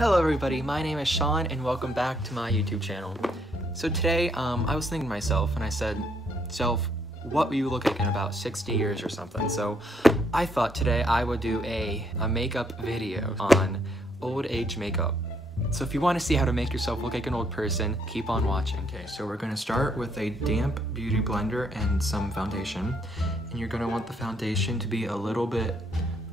Hello everybody, my name is Shawn and welcome back to my YouTube channel. So today, I was thinking to myself and I said, self, what will you look like in about 60 years or something? So I thought today I would do a makeup video on old age makeup. So if you want to see how to make yourself look like an old person, keep on watching. Okay, so we're going to start with a damp beauty blender and some foundation. And you're going to want the foundation to be a little bit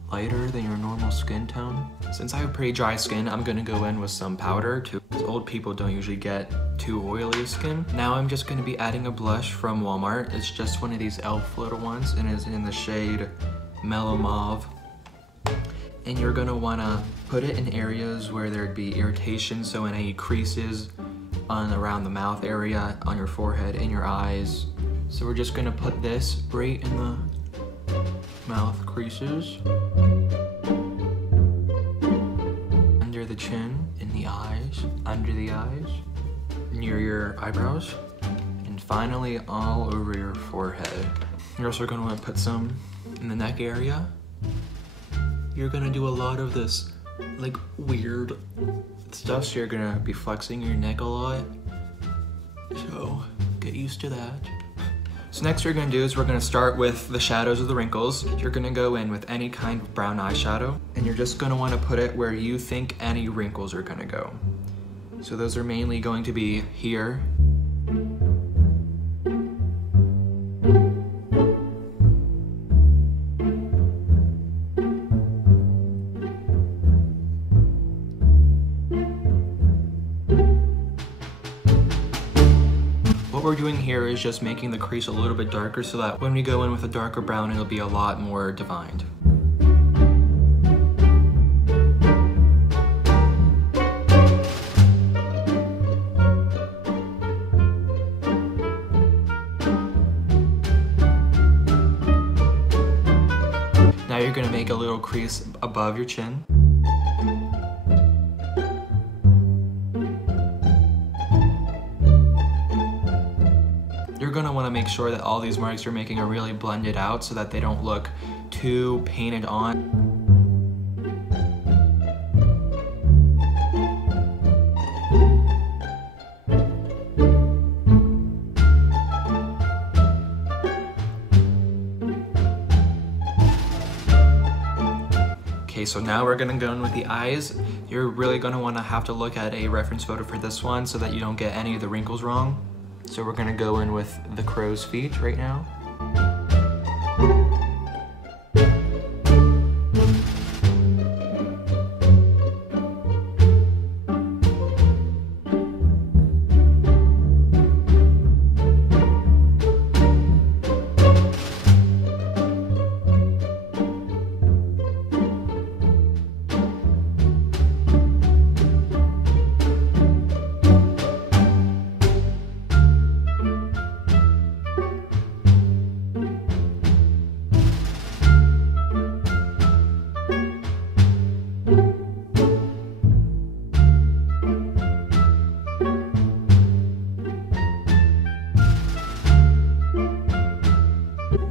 lighter than your normal skin tone. Since I have pretty dry skin, I'm gonna go in with some powder too, because old people don't usually get too oily skin. Now I'm just gonna be adding a blush from Walmart. It's just one of these e.l.f. little ones and is in the shade Mellow Mauve. And you're gonna wanna put it in areas where there'd be irritation, so in any creases around the mouth area, on your forehead, in your eyes. So we're just gonna put this right in the mouth creases, under the chin, in the eyes, under the eyes, near your eyebrows, and finally all over your forehead. You're also going to want to put some in the neck area. You're going to do a lot of this like weird stuff, so you're going to be flexing your neck a lot, so get used to that. So next what we're going to do is we're going to start with the shadows of the wrinkles. You're going to go in with any kind of brown eyeshadow, and you're just going to want to put it where you think any wrinkles are going to go. So those are mainly going to be here, what we're doing here is just making the crease a little bit darker so that when we go in with a darker brown, it'll be a lot more defined. Now you're gonna make a little crease above your chin. You're gonna wanna make sure that all these marks you're making are really blended out so that they don't look too painted on. Okay, so now we're gonna go in with the eyes. You're really gonna wanna have to look at a reference photo for this one so that you don't get any of the wrinkles wrong. So we're gonna go in with the crow's feet right now.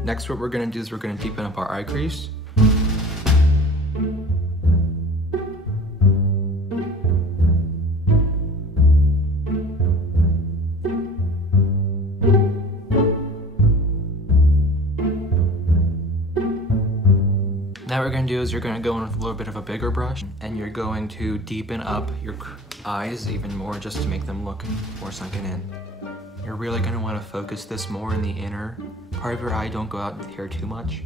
Next, what we're gonna do is we're gonna deepen up our eye crease. Now what we're gonna do is you're gonna go in with a little bit of a bigger brush and you're going to deepen up your eyes even more just to make them look more sunken in. You're really gonna wanna focus this more in the inner part of your eye, don't go out here too much.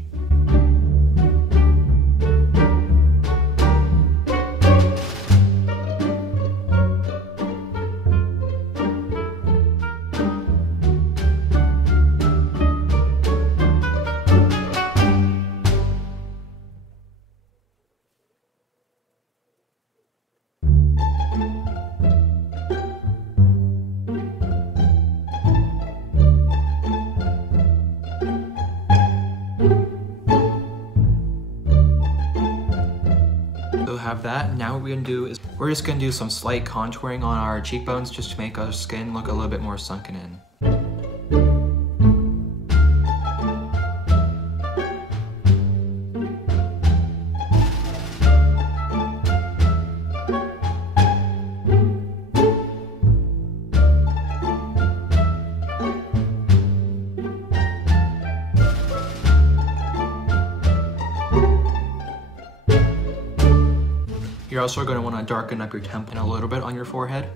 Have that. Now what we're gonna do is we're just gonna do some slight contouring on our cheekbones just to make our skin look a little bit more sunken in. You're also going to want to darken up your temple a little bit on your forehead.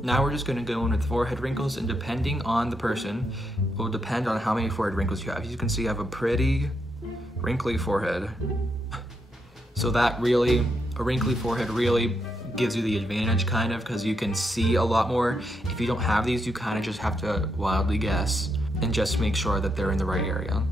Now we're just going to go in with forehead wrinkles, and depending on the person, it will depend on how many forehead wrinkles you have. As you can see, I have a pretty wrinkly forehead. So that really, a wrinkly forehead really gives you the advantage kind of, because you can see a lot more. If you don't have these, you kind of just have to wildly guess and just make sure that they're in the right area.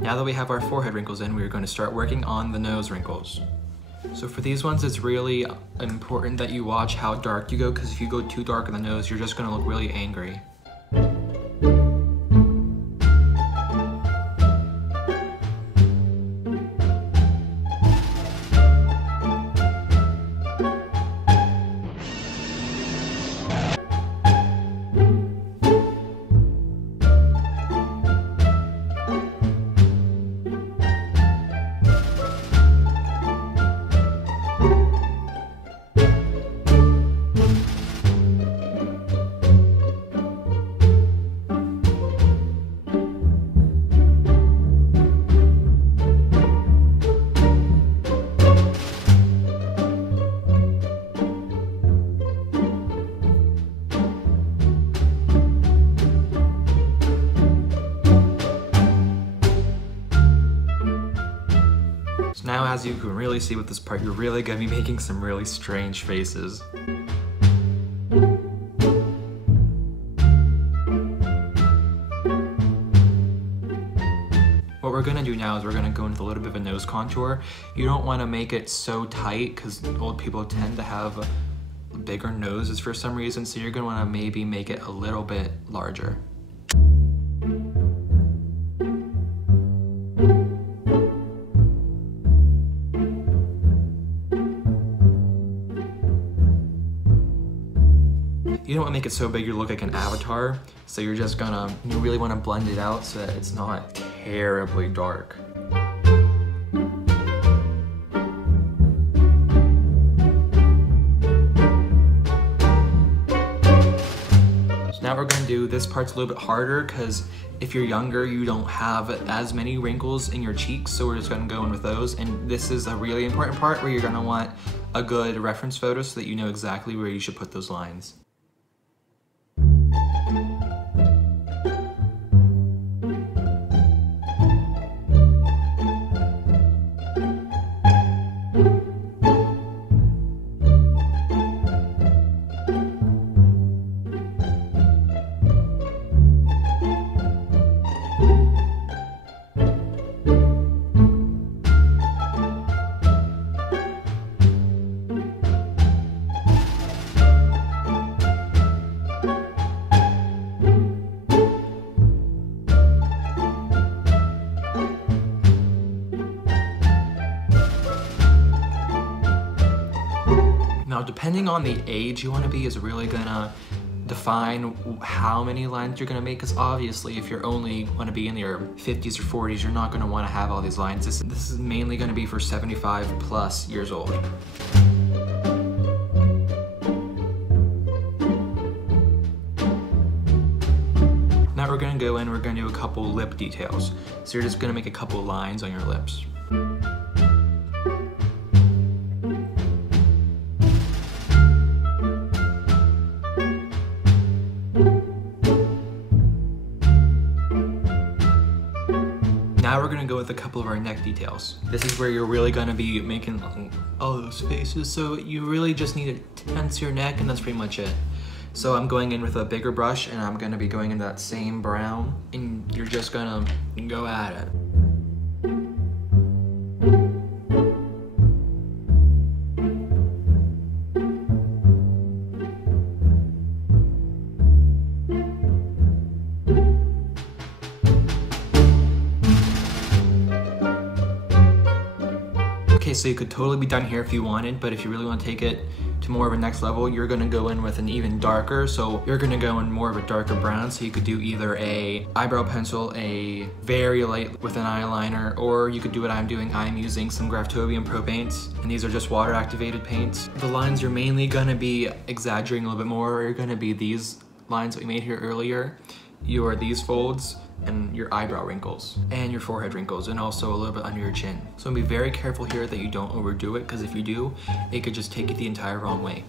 Now that we have our forehead wrinkles in, we're going to start working on the nose wrinkles. So for these ones, it's really important that you watch how dark you go, because if you go too dark in the nose, you're just going to look really angry. Now, as you can really see with this part, you're really going to be making some really strange faces. What we're going to do now is we're going to go into a little bit of a nose contour. You don't want to make it so tight because old people tend to have bigger noses for some reason, so you're going to want to maybe make it a little bit larger. You don't want to make it so big you look like an avatar, so you're just gonna, you really want to blend it out so that it's not terribly dark. So now we're gonna do, this part's a little bit harder because if you're younger, you don't have as many wrinkles in your cheeks, so we're just gonna go in with those. And this is a really important part where you're gonna want a good reference photo so that you know exactly where you should put those lines. Now, depending on the age you want to be is really gonna define how many lines you're gonna make, because obviously if you're only want to be in your 50s or 40s, you're not gonna want to have all these lines. This is mainly gonna be for 75 plus years old. Now we're gonna go in, we're gonna do a couple lip details. So you're just gonna make a couple lines on your lips. a couple of our neck details. This is where you're really gonna be making all those faces, so you really just need to tense your neck, and that's pretty much it. So I'm going in with a bigger brush, and I'm gonna be going in that same brown, and you're just gonna go at it. Okay, so you could totally be done here if you wanted, but if you really want to take it to more of a next level, you're gonna go in with an even darker, so you're gonna go in more of a darker brown, so you could do either a eyebrow pencil, a very light with an eyeliner, or you could do what I'm doing. I'm using some Graftobian Pro Paints, and these are just water activated paints. The lines you're mainly gonna be exaggerating a little bit more are gonna be these lines that we made here earlier, these folds, and your eyebrow wrinkles, and your forehead wrinkles, and also a little bit under your chin. So be very careful here that you don't overdo it, because if you do, it could just take it the entire wrong way.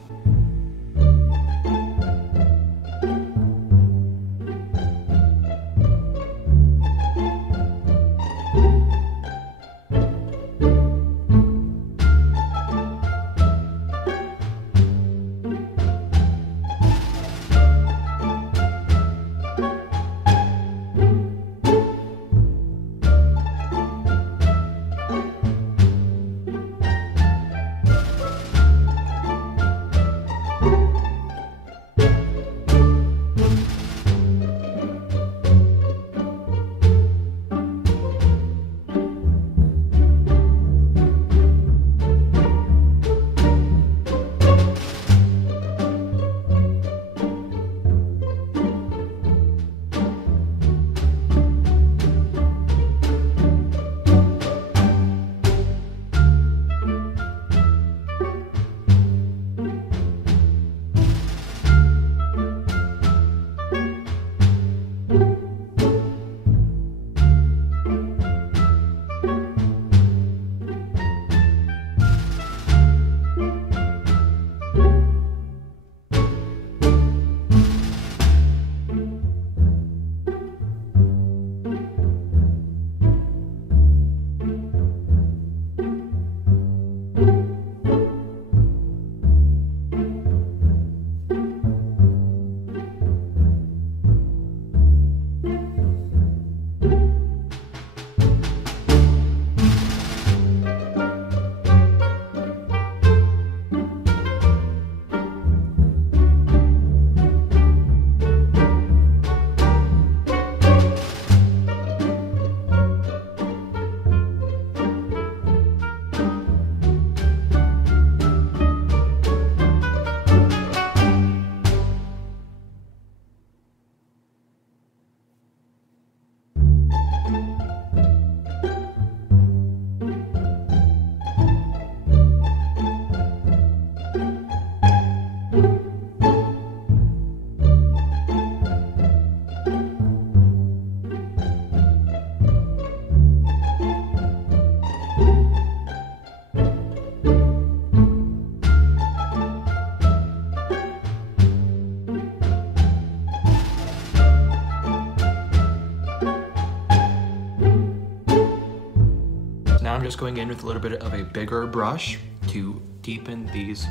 just going in with a little bit of a bigger brush to deepen these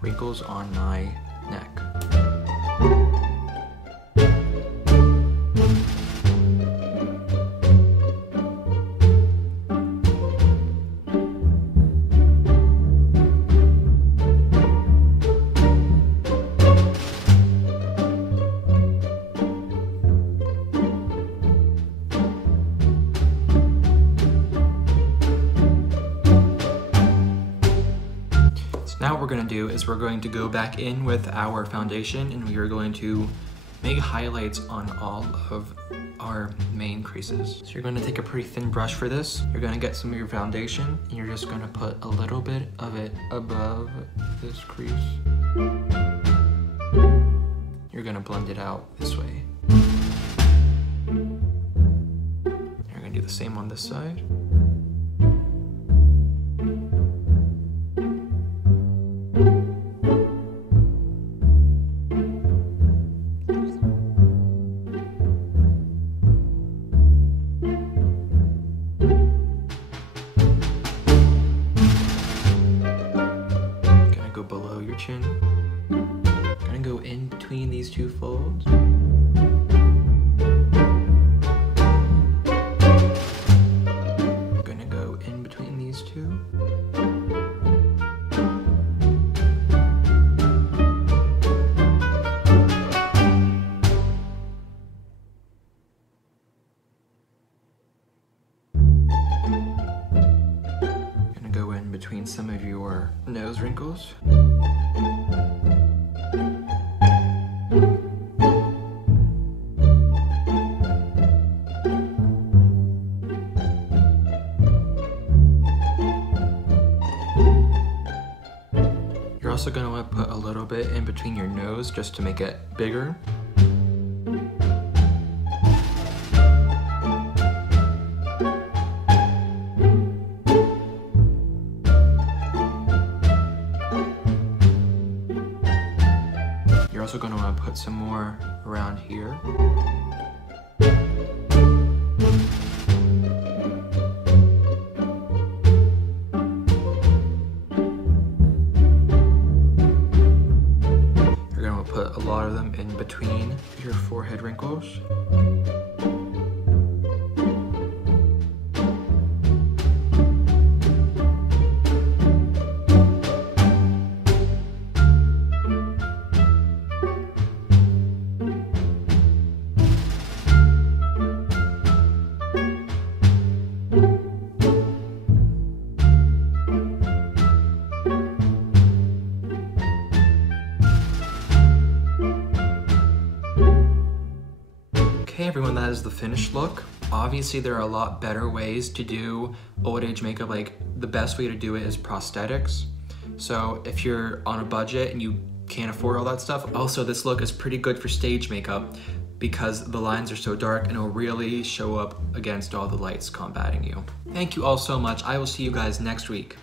wrinkles on my neck. Now what we're going to do is we're going to go back in with our foundation and we are going to make highlights on all of our main creases. So you're going to take a pretty thin brush for this. You're going to get some of your foundation and you're just going to put a little bit of it above this crease. You're going to blend it out this way. You're going to do the same on this side. chin. Gonna go in between these two folds. Gonna go in between these two. Go in between some of your nose wrinkles. You're also going to want to put a little bit in between your nose just to make it bigger. You're also going to want to put some more around here. You're going to put a lot of them in between your forehead wrinkles. Okay everyone, that is the finished look. Obviously there are a lot better ways to do old age makeup. Like the best way to do it is prosthetics. So if you're on a budget and you can't afford all that stuff, also this look is pretty good for stage makeup because the lines are so dark and it'll really show up against all the lights combating you. Thank you all so much. I will see you guys next week.